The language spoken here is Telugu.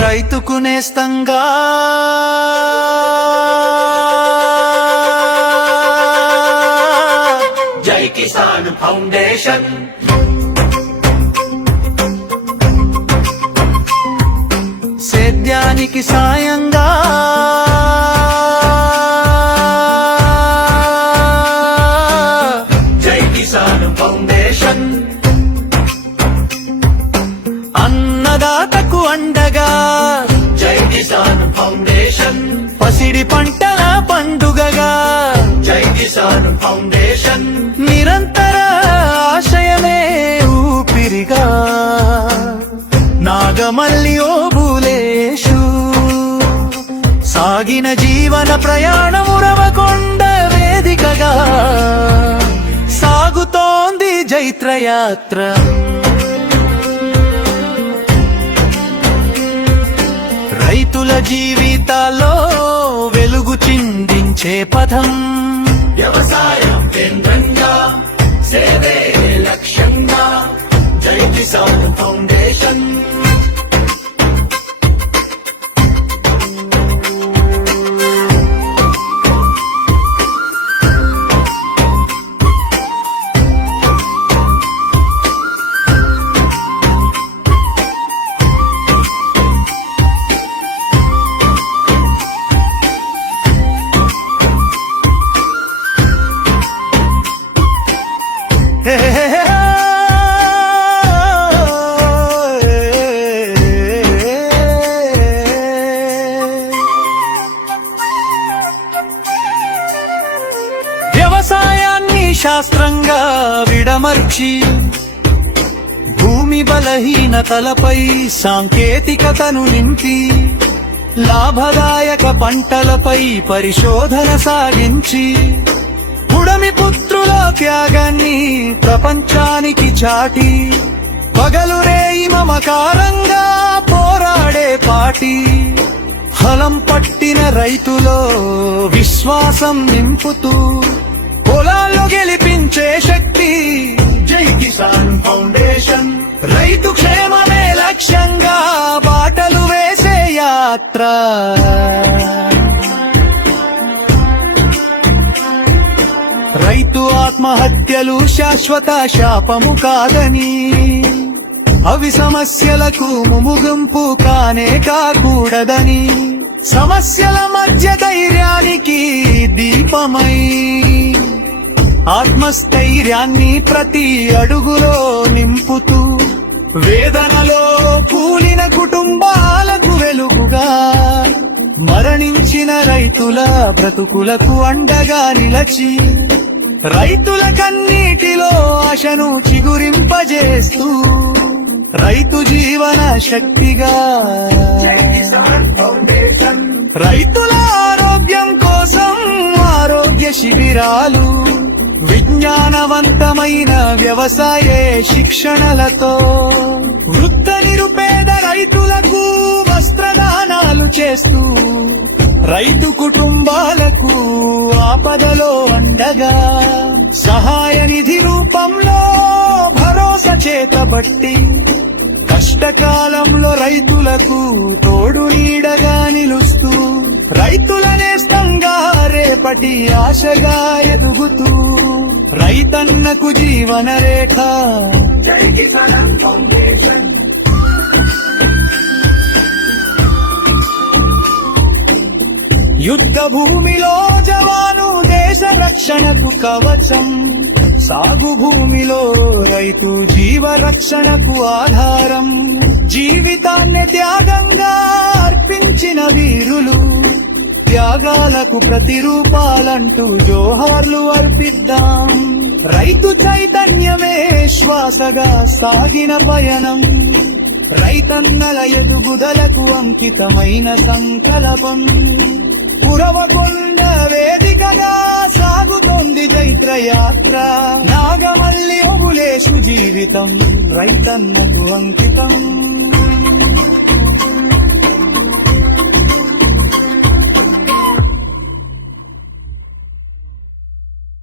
రైతుకు నేస్తంగా జై కిసాన్ ఫౌండేషన్, సేద్యానికి సాయంగా జై కిసాన్ ఫౌండేషన్, అన్నదాతకు అండగా జై కిసాన్ ఫౌండేషన్, పసిడి పంటల పండుగగా జై కిసాన్ ఫౌండేషన్, నిరంతర ఆశయమే ఊపిరిగా నాగమల్లి ఓ బూలేషు సాగిన జీవన ప్రయాణము రవకొండ వేదికగా సాగుతోంది జైత్రయాత్ర. రైతుల జీవితాల్లో వెలుగు చిందించే పథం వ్యవసాయం కేంద్రంగా సేవే లక్ష్యంగా జై కిసాన్ ఫౌండేషన్. వ్యవసాయాన్ని శాస్త్రంగా విడమర్చి భూమి బలహీనతలపై సాంకేతికతను నింపి లాభదాయక పంటలపై పరిశోధన సాగించి పుడమి పుత్రుల త్యాగాన్ని ప్రపంచానికి చాటి పగలు రేయి మమకారంగా పోరాడే పాటి ఫలం పట్టిన రైతులో విశ్వాసం నింపుతూ పొలాల్లో గెలిపించే శక్తి జై కిసాన్ ఫౌండేషన్, రైతు క్షేమమే లక్ష్యంగా బాటలు వేసే యాత్ర. రైతు ఆత్మహత్యలు శాశ్వత శాపము కాదని అవి సమస్యలకు ముగింపు కానే కాకూడదని సమస్యల మధ్య ధైర్యానికి దీపమై ఆత్మస్థైర్యాన్ని ప్రతి అడుగులో నింపుతూ వేదనలో కూలిన కుటుంబాలకు వెలుగుగా మరణించిన రైతుల బ్రతుకులకు అండగా నిలచి రైతుల కన్నీటిలో ఆశను చిగురింపజేస్తూ రైతు జీవన శక్తిగా రైతుల ఆరోగ్యం కోసం ఆరోగ్య శిబిరాలు విజ్ఞానవంతమైన వ్యవసాయ శిక్షణలతో వృత్త నిరుపేద రైతులకు వస్త్రదానాలు చేస్తూ రైతు కుటుంబాలకు ఆపదలో అండగా సహాయ నిధి రూపంలో భరోసా చేతబట్టి కష్టకాలంలో రైతులకు తోడు నీడగా నిలుస్తూ రైతుల నేస్తంగా రేపటి ఆశగా ఎదుగుతూ రైతన్నకు జీవన రేఖ జై కిసాన్ ఫౌండేషన్. యుద్ధ భూమిలో జవాను దేశ రక్షణకు కవచం సాగు భూమిలో రైతు జీవ రక్షణకు ఆధారం జీవితాన్ని త్యాగంగా అర్పించిన వీరులు త్యాగాలకు ప్రతిరూపాలంటూ జోహార్లు అర్పిద్దాం. రైతు చైతన్యమే శ్వాసగా సాగిన పయనం రైతన్నల ఎదుగుదలకు అంకితమైన సంకల్పం పురవకొండ వేదికగా సాగుతోంది జైత్రయాత్ర. నాగమల్లి ఓ బూలేషు జీవితం రైతన్నకు అంకితం.